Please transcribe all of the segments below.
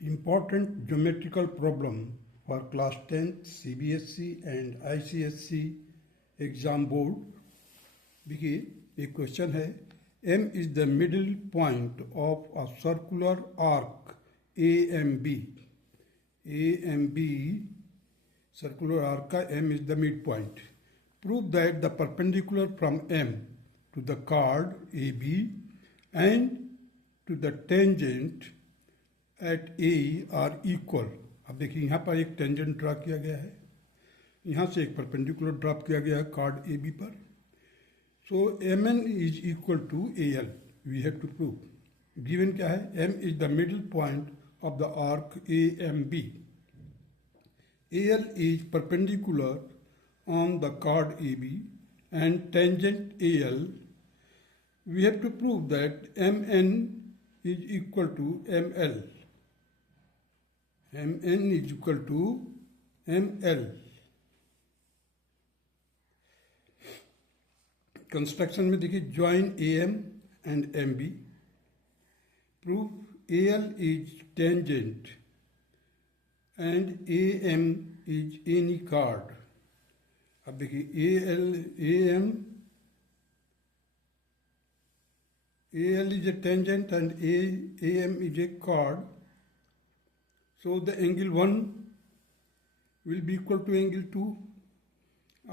Important geometrical problem for class 10th CBSE and ICSE exam board. देखिए एक question है, M is the middle point of a circular arc AMB। AMB circular arc का M is the midpoint। Prove that the perpendicular from M to the chord AB and to the tangent at A are equal। अब देखिए यहाँ पर एक tangent draw किया गया है, यहाँ से एक परपेंडिकुलर ड्रॉप किया गया है कार्ड ए बी पर। So M N is equal to A L, we have to prove. Given क्या है, M is the middle point of the arc A M B. A L is perpendicular on the chord A B and tangent A L. We have to prove that M N is equal to M L. M N is equal to M L. Construction में देखिए, join A M and M B. Proof A L is tangent and A M is any chord. अब देखिए A L is a tangent and A M is a chord. So the angle 1 will be equal to angle 2।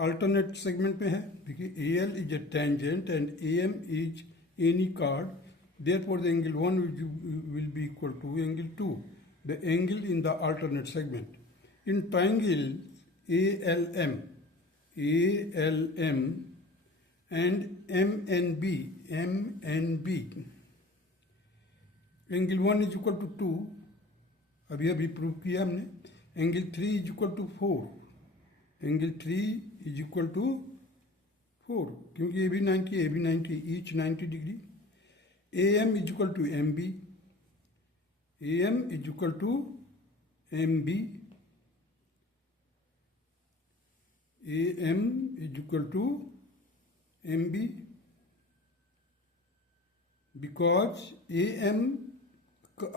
alternate segment में है, देखिए AL is a tangent and AM is any chord, therefore the angle 1 will be equal to angle 2, the angle in the alternate segment। in triangle ALM and MNB, angle 1 is equal to 2, अभी prove किया हमने। Angle 3 is equal to 4, angle 3 is equal to 4, क्योंकि A B 90 each 90 degree. A M is equal to M B, A M is equal to M B, A M is equal to M B, because A M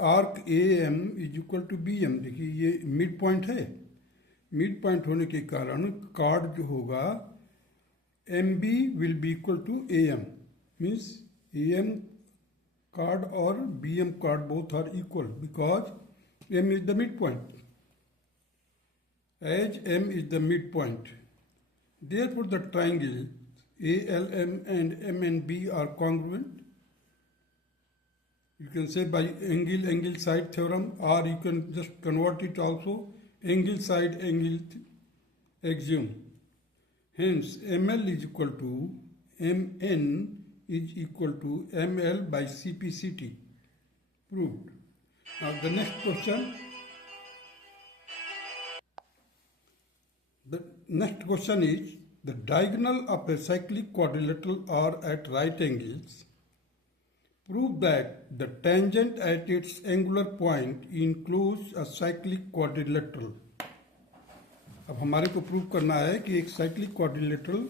arc A M is equal to B M. देखिए ये mid point है, mid point होने के कारण chord जो होगा M B will be equal to A M, means A M chord और B M chord both are equal because M is the mid point. As M is the mid point, therefore the triangle A L M and M N B are congruent. You can say by angle side theorem, or you can just convert it also angle side angle axiom। Hence ML is equal to MN is equal to ML by CPCT, proved। Now the next question, is the diagonal of a cyclic quadrilateral are at right angles। Prove that the tangent at its angular point includes a cyclic quadrilateral। अब हमारे को prove करना है कि एक cyclic quadrilateral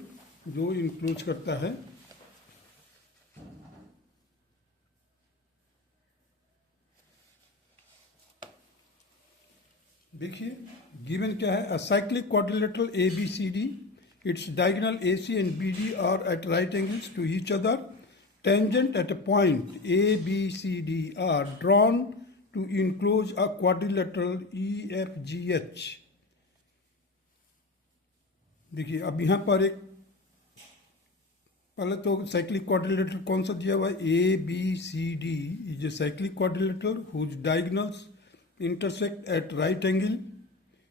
जो include करता है, देखिए गिवन क्या है, a cyclic quadrilateral ABCD, its diagonal AC and BD are at right angles to each other। Tangent at a point A, B, C, D are drawn to enclose a quadrilateral EFGH। देखिए अब यहाँ पर एक पहले तो cyclic quadrilateral कौन सा दिया हुआ है, A B C D is a cyclic quadrilateral whose diagonals intersect at right angle,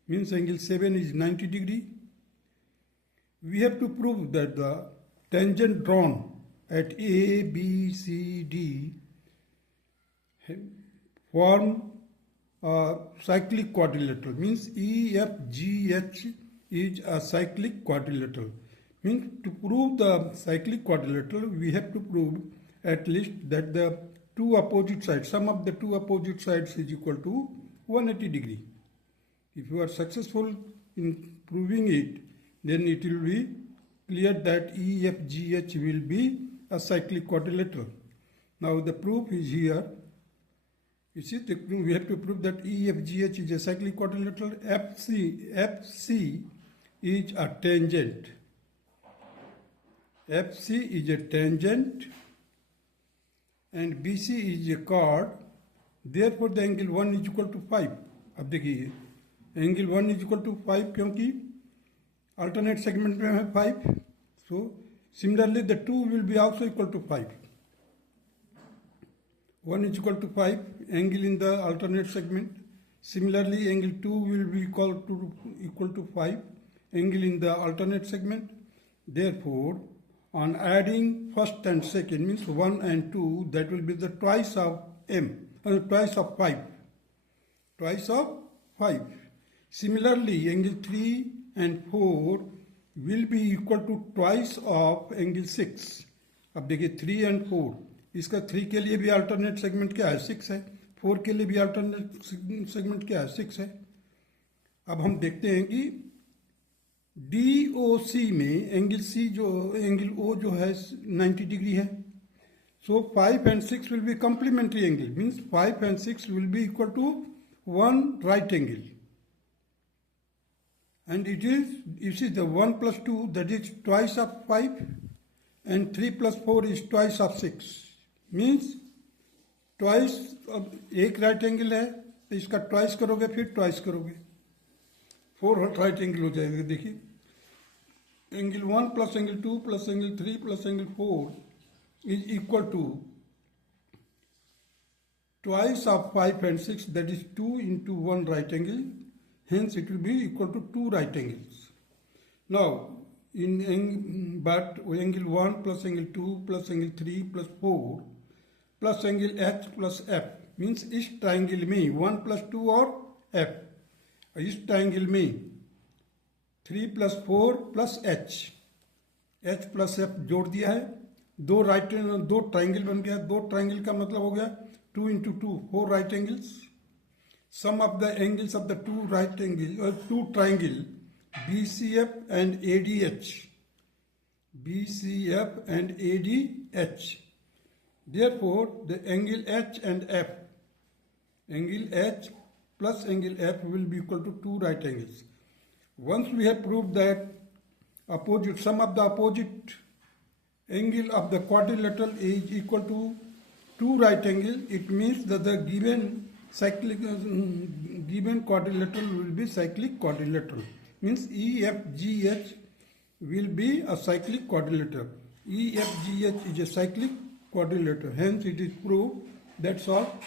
means angle 7 is 90 degree. We have to prove that the tangent drawn at A, B, C, D form a cyclic quadrilateral, means EFGH is a cyclic quadrilateral। Means to prove the cyclic quadrilateral we have to prove at least that the two opposite sides, sum of the two opposite sides is equal to 180 degree। If you are successful in proving it, then it will be clear that EFGH will be a cyclic quadrilateral। Now the proof is here, You see, we have to prove that EFGH is a cyclic quadrilateral. FC is a tangent. FC is a tangent and BC is a chord. Therefore, the angle 1 is equal to 5. अब देखिए, angle 1 is equal to 5 क्योंकि alternate segment में है 5. So, similarly, the 2 will be also equal to 5. 1 is equal to 5, angle in the alternate segment. Similarly, angle 2 will be equal to 5, angle in the alternate segment. Therefore, on adding first and second means 1 and 2, that will be the twice of twice of 5. Twice of 5. Similarly, angle 3 and 4 will be equal to twice of angle 6. अब देखिए 3 and 4, इसका 3 के लिए भी alternate segment क्या है 6 है, 4 के लिए भी अल्टरनेट सेगमेंट क्या है 6 है. अब हम देखते हैं कि DOC में एंगल C जो एंगल O जो है 90 डिग्री है. So 5 and 6 will be complementary angle, means 5 and 6 will be equal to one right angle. And it is, you see the 1 plus 2, that is twice of 5, and 3 plus 4 is twice of 6. Means twice of एक right angle है तो इसका twice करोगे फिर twice करोगे 4 right angle हो जाएगा. देखिए angle 1 plus angle 2 plus angle 3 plus angle 4 is equal to twice of 5 and 6, that is 2 into 1 right angle. Hence, it will be equal to 2 right angles. Now, but angle 1 plus angle 2 plus angle 3 plus 4 plus angle H plus F means इस triangle में 1 plus 2 और F. इस triangle में 3 plus 4 plus H plus F जोड़ दिया है. दो triangle बन गया. दो ट्राइंगल का मतलब हो गया 2 into 2, 4 right angles. Sum of the angles of the two right angle or two triangle BCF and ADH. BCF and ADH. Therefore, the angle H and F, angle H plus angle F will be equal to two right angles. Once we have proved that sum of the opposite angle of the quadrilateral is equal to two right angles, it means that the given quadrilateral will be cyclic quadrilateral. Means EFGH will be a cyclic quadrilateral. EFGH is a cyclic quadrilateral. Hence, it is proved. That's all.